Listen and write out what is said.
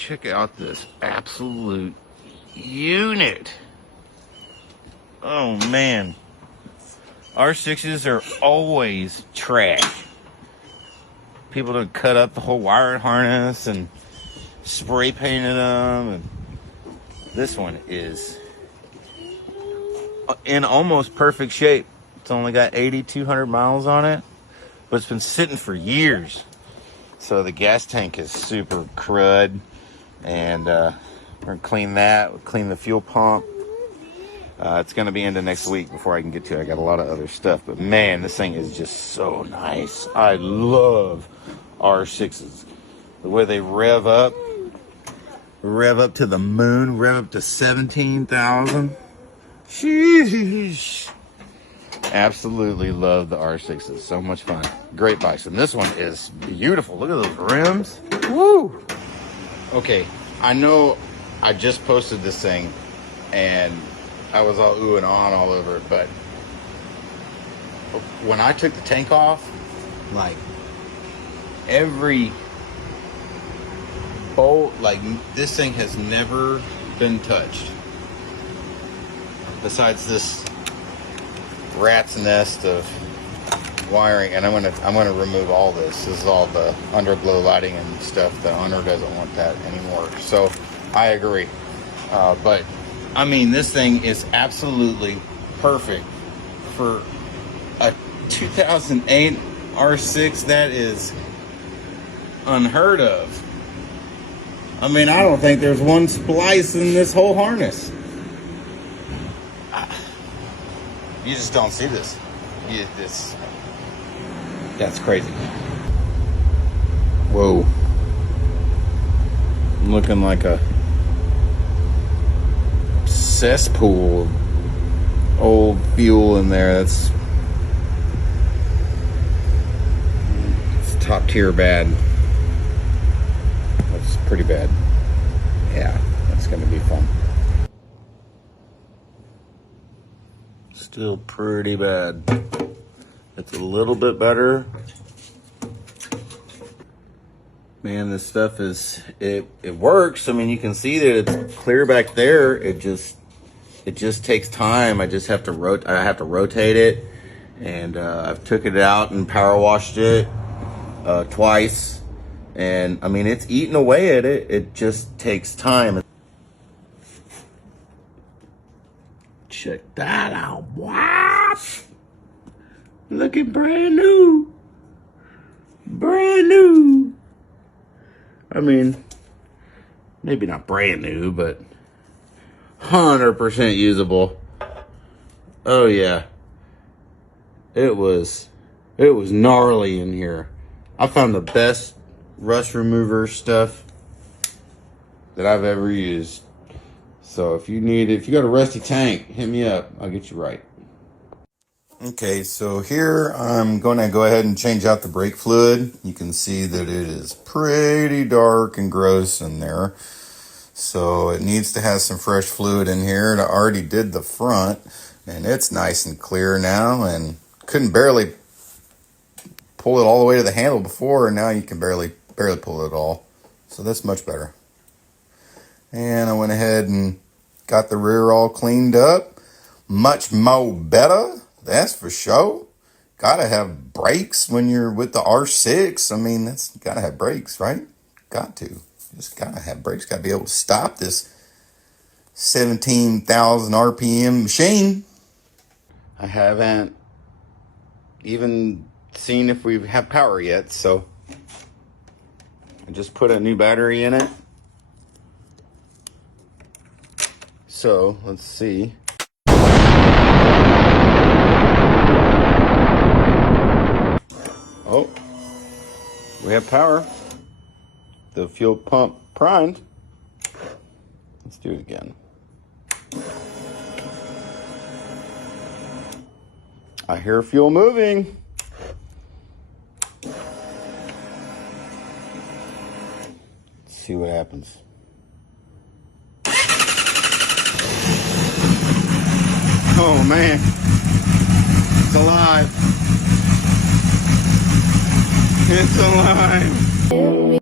check out this absolute unit. Oh man, R6s are always trash. People done cut up the whole wiring harness and spray painted them, and this one is in almost perfect shape. It's only got 8,200 miles on it, but it's been sitting for years. So the gas tank is super crud, and we're gonna clean that. We'll clean the fuel pump. It's gonna be into next week before I can get to it. I got a lot of other stuff, but man, this thing is just so nice. I love R6s. The way they rev up to the moon, rev up to 17,000. Sheesh. Absolutely love the R6s. So much fun. Great bikes. And this one is beautiful. Look at those rims. Woo! Okay, I know I just posted this thing and I was all ooh and on all over it, but when I took the tank off, like every bolt, like this thing has never been touched. Besides this rat's nest of wiring, and I'm gonna remove all this. This is all the underglow lighting and stuff. The owner doesn't want that anymore. So I agree. But I mean, this thing is absolutely perfect for a 2008 R6. That is unheard of. I mean, I don't think there's one splice in this whole harness. You just don't see this. That's crazy. Whoa. I'm looking like a cesspool of old fuel in there. It's top tier bad. That's pretty bad. Yeah, that's gonna be fun. Still pretty bad. It's a little bit better. Man, this stuff is, it works. I mean, you can see that it's clear back there. It just takes time. I just have to rotate it, and I've took it out and power washed it twice, and I mean, it's eating away at it. It just takes time. Check that out, boy. Looking brand new. Brand new. I mean, maybe not brand new, but 100% usable. Oh yeah. It was gnarly in here. I found the best rust remover stuff that I've ever used. So if you got a rusty tank, hit me up. I'll get you right. Okay, so here I'm going to go ahead and change out the brake fluid. You can see that it is pretty dark and gross in there. So it needs to have some fresh fluid in here. I already did the front, and it's nice and clear now, and couldn't barely pull it all the way to the handle before, and now you can barely pull it at all. So that's much better. And I went ahead and got the rear all cleaned up. Much more better, that's for sure. Gotta have brakes when you're with the R6. I mean, that's gotta have brakes, right? Got to. Just gotta have brakes. Gotta be able to stop this 17,000 RPM machine. I haven't even seen if we have power yet, so I just put a new battery in it. So let's see. Oh, we have power. The fuel pump primed. Let's do it again. I hear fuel moving. Let's see what happens. Oh man, it's alive. It's alive.